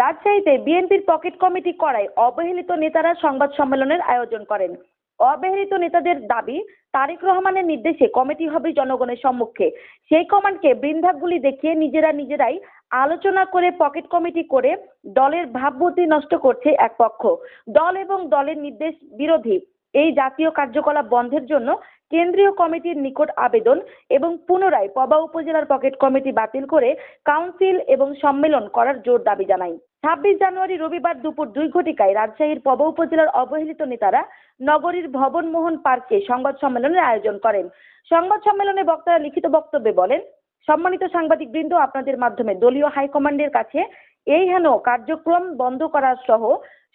রাজশাহীতে বিএনপির pocket committee করায় অবহেলিত নেতারা সংবাদ সম্মেলনের আয়োজন করেন। অবহেলিত নেতাদের দাবি, তারেক রহমানের নির্দেশে কমিটি হবে জনগণের সম্মুখে। সেই কমান্ডকে বৃন্দাগুলি দেখিয়ে নিজেরা নিজেরাই আলোচনা করে পকেট কমিটি করে দলের ভাবমূর্তি নষ্ট করছে এক পক্ষ। দল এবং দলের নির্দেশ বিরোধী এই জাতীয় কার্যকলাপ বন্ধের জন্য কেন্দ্রীয় কমিটির নিকট আবেদন এবং পুনরায় পবা উপজেলার পকেট কমিটি বাতিল করে কাউন্সিল এবং সম্মেলন করার জোর দাবি জানাই। ছাব্বিশ জানুয়ারি রবিবার দুপুর দুই ঘটিকায় রাজশাহীর পবা উপজেলার অবহেলিত নেতারা নগরীর ভবনমোহন পার্কে সংবাদ সম্মেলনের আয়োজন করেন। সংবাদ সম্মেলনে বক্তারা লিখিত বক্তব্যে বলেন, সম্মানিত সাংবাদিক বৃন্দ আপনাদের মাধ্যমে দলীয় হাইকমান্ডের কাছে এই হেন কার্যক্রম বন্ধ করার সহ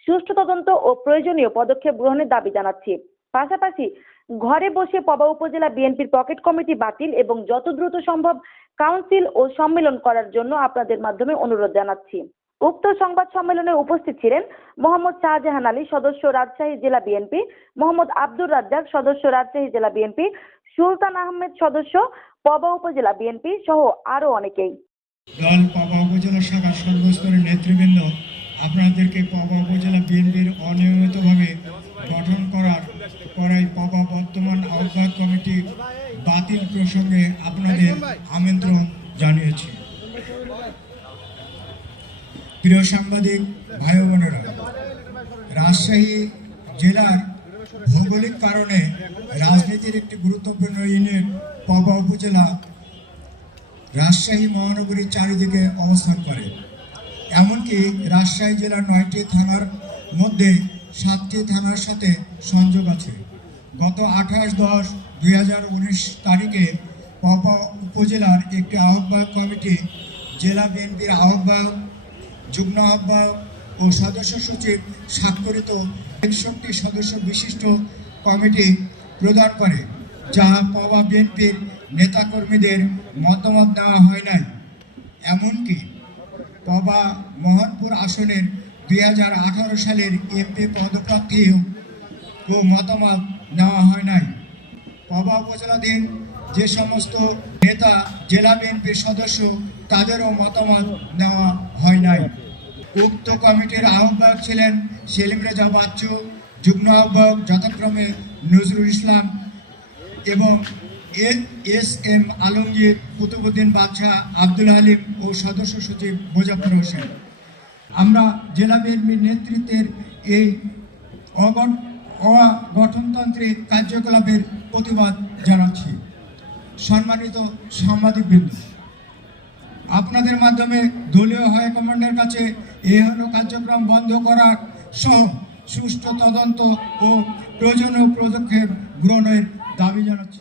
সুষ্ঠু তদন্ত ও প্রয়োজনীয় পদক্ষেপ গ্রহণের দাবি জানাচ্ছি। পাশাপাশি ঘরে বসে পবা উপজেলা বিএনপির পকেট কমিটি বাতিল এবং যত দ্রুত সম্ভব কাউন্সিল ও সম্মেলন করার জন্য আপনাদের মাধ্যমে অনুরোধ জানাচ্ছি। উক্ত সংবাদ সম্মেলনে উপস্থিত ছিলেন মোহাম্মদ শাহজাহান আলী, সদস্য রাজশাহী জেলা বিএনপি, মোহাম্মদ আব্দুর রাজ্জাক, সদস্য রাজশাহী জেলা বিএনপি, সুলতান আহমেদ, সদস্য পবা উপজেলা বিএনপি সহ আরও অনেকেই। দল পবা উপজেলা শাখার সর্বস্তরের নেতৃবৃন্দ, আপনাদেরকে পবা উপজেলা বিএনপির অনিয়মিতভাবে গঠন করার করাই পবা বর্তমান আহ্বায়ক কমিটি বাতিল প্রসঙ্গে আপনাদের আমন্ত্রণ জানিয়েছি প্রিয় সাংবাদিক, ভাই বোনেরা, রাজশাহী জেলার ভৌগোলিক কারণে রাজনীতির একটি গুরুত্বপূর্ণ ইউনিট পবা উপজেলা রাজশাহী মহানগরীর চারিদিকে অবস্থান করে। এমনকি রাজশাহী জেলার নয়টি থানার মধ্যে সাতটি থানার সাথে সংযোগ আছে। গত আঠাশ দশ দুই তারিখে পপা উপজেলার একটি আহ্বায়ক কমিটি, জেলা বিএনপির আহ্বায়ক যুগ্ম আহ্বায়ক ও সদস্য সচিব স্বাক্ষরিত একষট্টি সদস্য বিশিষ্ট কমিটি প্রদান করে, যা পাওয়া বিএনপির নেতাকর্মীদের মতামত নেওয়া হয় নাই। এমনকি পবা মোহনপুর আসনের দুই হাজার আঠারো সালের এমপি পদপ্রার্থীও ও মতামত নেওয়া হয় নাই। পবা উপজেলাধীন যে সমস্ত নেতা জেলা বিএনপির সদস্য, তাদেরও মতামত নেওয়া হয় নাই। উক্ত কমিটির আহ্বায়ক ছিলেন সেলিম রেজা বাচ্চু, যুগ্ম আহ্বায়ক যথাক্রমে নজরুল ইসলাম এবং এস এম আলমগীর, কুতুবুদ্দিন বাদশাহ আব্দুল হালিম ও সদস্য সচিব মোজাফর হোসেন। আমরা জেলা বিএনপির নেতৃত্বের এই অগঠ অগঠনতান্ত্রিক কার্যকলাপের প্রতিবাদ জানাচ্ছি। সম্মানিত সাংবাদিকবৃন্দ, আপনাদের মাধ্যমে দলীয় হাইকমান্ডের কাছে এই হল কার্যক্রম বন্ধ করার সহ সুষ্ঠু তদন্ত ও প্রয়োজনীয় পদক্ষেপ গ্রহণের দাবি জানাচ্ছি।